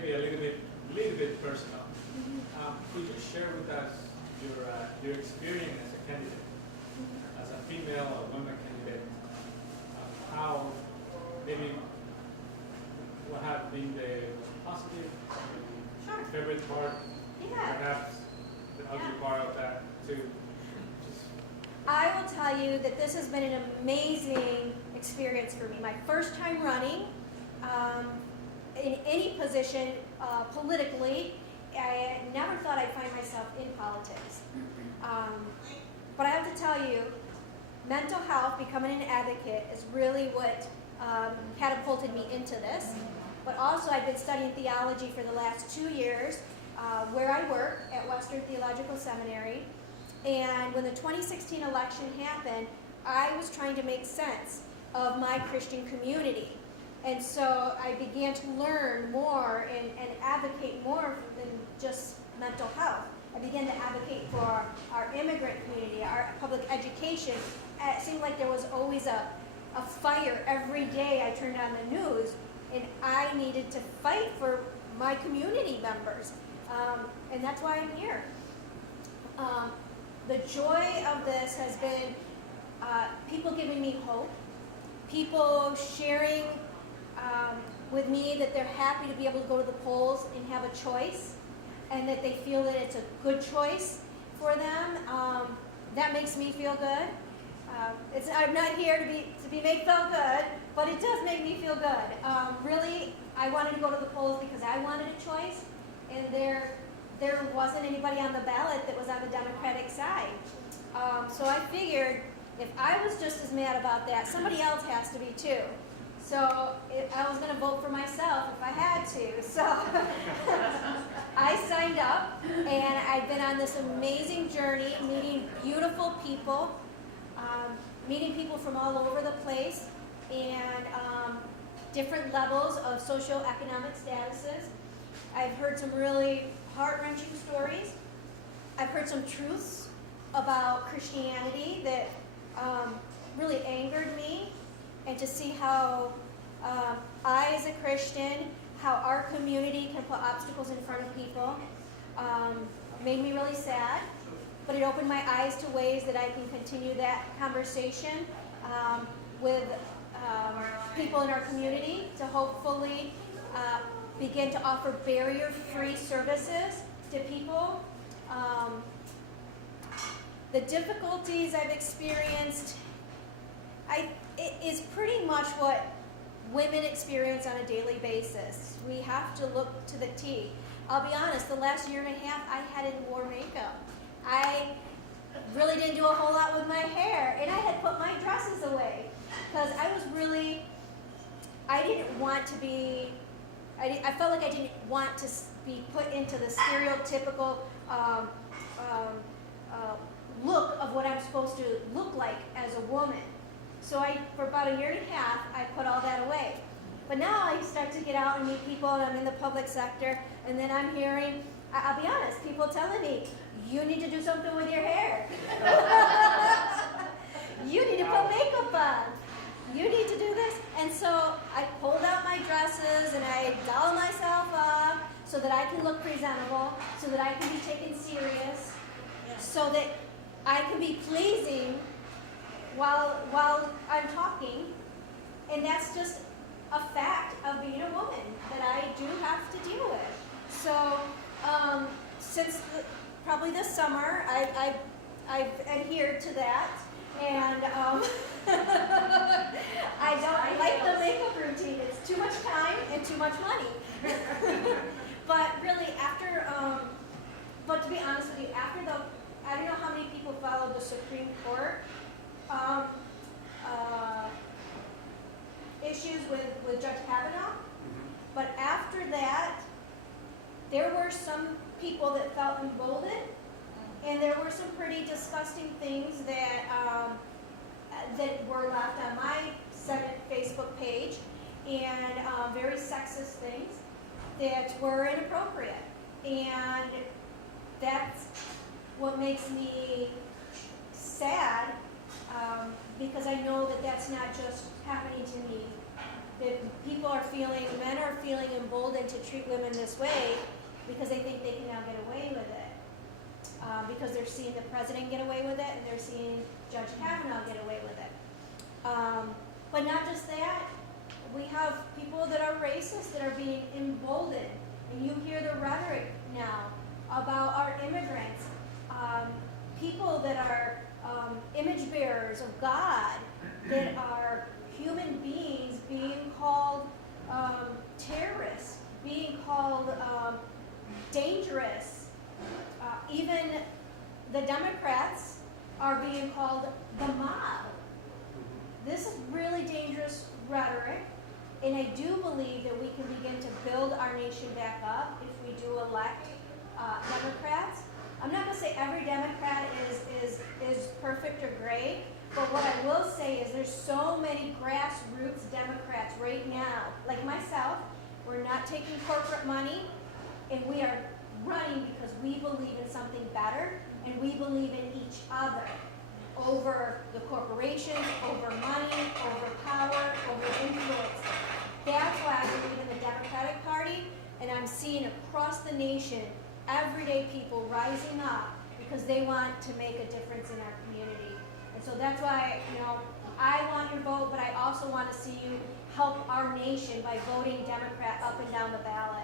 maybe a little bit personal. Could you share with us your experience as a candidate, as a female or woman candidate? How maybe what have been the positive, Sure. favorite part, Yeah. perhaps the ugly part of that too. Just I will tell you that this has been an amazing experience for me. My first time running in any position politically. I never thought I'd find myself in politics. But I have to tell you, mental health, becoming an advocate, is really what catapulted me into this. But also, I've been studying theology for the last 2 years, where I work at Western Theological Seminary. And when the 2016 election happened, I was trying to make sense of my Christian community. And so I began to learn more and advocate more than just mental health. I began to advocate for our immigrant community, our public education. It seemed like there was always a fire every day I turned on the news, and I needed to fight for my community members. And that's why I'm here. The joy of this has been people giving me hope, people sharing with me that they're happy to be able to go to the polls and have a choice, and that they feel that it's a good choice for them. That makes me feel good. I'm not here to be made feel good, but it does make me feel good. Really, I wanted to go to the polls because I wanted a choice, and there wasn't anybody on the ballot that was on the Democratic side. So I figured if I was just as mad about that, somebody else has to be too. So I was going to vote for myself if I had to. So I signed up, and I've been on this amazing journey, meeting beautiful people, meeting people from all over the place, and different levels of socioeconomic statuses. I've heard some really heart-wrenching stories. I've heard some truths about Christianity that really angered me, and to see how I, as a Christian, how our community can put obstacles in front of people, made me really sad. But it opened my eyes to ways that I can continue that conversation with people in our community to hopefully begin to offer barrier-free services to people. The difficulties I've experienced it is pretty much what women experience on a daily basis. We have to look to the T. I'll be honest, the last year and a half I hadn't worn makeup. I really didn't do a whole lot with my hair, and I had put my dresses away because I didn't want to be, I felt like I didn't want to be put into the stereotypical look of what I'm supposed to look like as a woman. So for about a year and a half, I put all that away. But now I start to get out and meet people, and I'm in the public sector, and then I'm hearing, I'll be honest, people telling me, you need to do something with your hair. You need to put makeup on. You need to do this. And so I pulled out my dresses, and I dolled myself up so that I can look presentable, so that I can be taken serious, so that I can be pleasing while I'm talking. And that's just a fact of being a woman that I do have to deal with. So since probably this summer, I've adhered to that, and I don't like the makeup routine. It's too much time and too much money. But really, but to be honest with you, I don't know how many people followed the Supreme Court issues with Judge Kavanaugh, but after that, there were some people that felt emboldened, and there were some pretty disgusting things that were left on my Senate Facebook page, and very sexist things that were inappropriate. And that's what makes me sad, because I know that that's not just happening to me, that people are feeling, men are feeling emboldened to treat women this way because they think they can now get away with it. Because they're seeing the president get away with it, and they're seeing Judge Kavanaugh get away with it. But not just that, we have people that are racist that are being emboldened. And you hear the rhetoric now about our immigrants, people that are image bearers of God, that are human beings being called terrorists, being called dangerous. Even the Democrats are being called the mob. This is really dangerous rhetoric, and I do believe that we can begin to build our nation back up if we do elect Democrats. I'm not going to say every Democrat is perfect or great, but what I will say is there's so many grassroots Democrats right now, like myself. We're not taking corporate money, and we are running because we believe in something better, and we believe in each other over the corporations, over money, over power, over influence. That's why I believe in the Democratic Party, and I'm seeing across the nation everyday people rising up because they want to make a difference in our community. And so that's why, I want your vote, but I also want to see you help our nation by voting Democrat up and down the ballot.